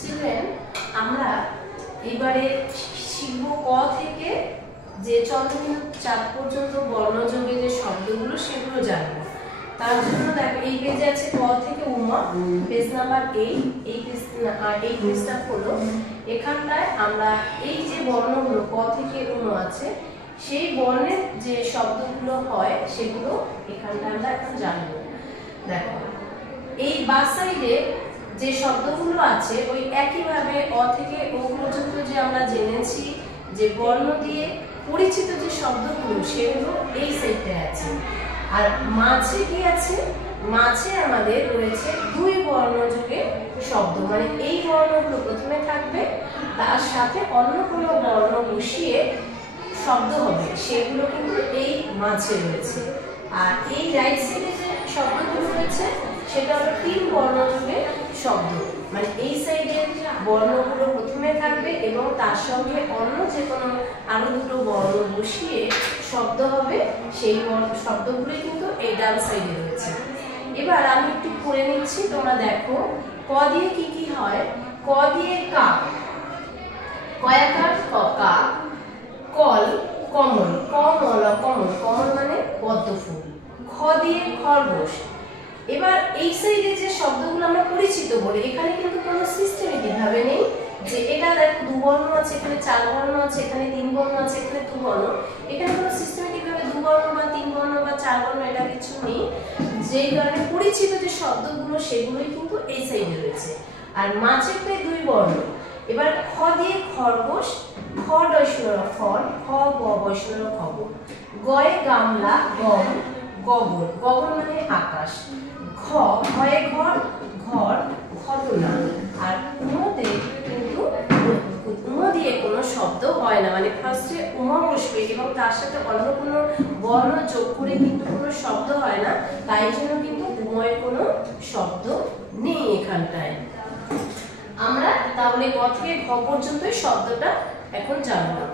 Children, আমরা এবারে শিখব ক থেকে যে চন্দ্রবিন্দু চাঁদ পর্যন্ত বর্ণযোগে যে শব্দগুলো সেগুলো জানবো। তার জন্য দেখো এই পেজে আছে ক থেকে উমা, পেজ নাম্বার 8। এই পেজটা হলো এখানটায় আমরা এই যে বর্ণগুলো ক থেকে উমা আছে সেই বর্ণের যে শব্দগুলো হয় সেগুলো এখানটায় আমরা এখন জানবো। দেখো এই বাঁ সাইডে যে শব্দগুলো আছে ওই একইভাবে অ থেকে ও পর্যন্ত যে আমরা জেনেছি যে বর্ণ দিয়ে পরিচিত যে শব্দগুলো সেগুলো এই সাইডটায় আছে। আর মাঝে কি আছে? মাঝে আমাদের রয়েছে দুই বর্ণযোগে শব্দ, মানে এই বর্ণগুলো প্রথমে থাকবে, তার সাথে অন্য কোনো বর্ণ বসিয়ে শব্দ হবে, সেগুলো কিন্তু এই মাঝে রয়েছে। আর এই রাইট সাইডে যে শব্দগুলো রয়েছে সেটা হলো তিন বর্ণযোগে শব্দ, মানে এই সাইডের বর্ণগুলো প্রথমে থাকবে এবং তার সঙ্গে অন্য যে কোনো আরো দুটো বর্ণ বসিয়ে শব্দ হবে, সেই শব্দগুলো কিন্তু এই ডান সাইডে রয়েছে। এবার আমি একটু পড়ে নিচ্ছি, তোমরা দেখো। ক দিয়ে কি কি হয়? ক দিয়ে কাক, কয়াকার কা, কল কমল, কমল কমল, কমল মানে পদ্ম ফুল। খ দিয়ে খরগোশ। এবার এই সাইডে যে শব্দগুলো আমরা পরিচিত বলি, এখানে কিন্তু কোনো সিস্টেমেটিক ভাবে নেই যে এটা দেখো দুবর্ণ আছে, এখানে চার বর্ণ আছে, এখানে তিন বর্ণ আছে, এখানে দুবর্ণ। এখানে কোনো সিস্টেমেটিক ভাবে দুবর্ণ বা তিন বর্ণ বা চার বর্ণ এটা কিছু নেই। যেই কারণে পরিচিত যে শব্দগুলো সেগুলোই কিন্তু এই সাইডে রয়েছে। আর মাঝেরটায় দুই বর্ণ। এবার খ দিয়ে খরগোশ, খ বৈষ্ণব খড়, খ গ বৈষ্ণব খবর। গয়ে গামলা, গম গগন, গগন মানে আকাশ। ঘ ঘয়ে ঘর, ঘর ঘটনা। আর উমতে কিন্তু উম দিয়ে কোনো শব্দ হয় না, মানে ফার্স্টে উমা বসবে এবং তার সাথে অন্য কোনো বর্ণ যোগ করে কিন্তু কোনো শব্দ হয় না, তাই জন্য কিন্তু উময় কোনো শব্দ নেই এখানটায়। আমরা তাহলে ক থেকে ঘ পর্যন্ত শব্দটা এখন জানলাম।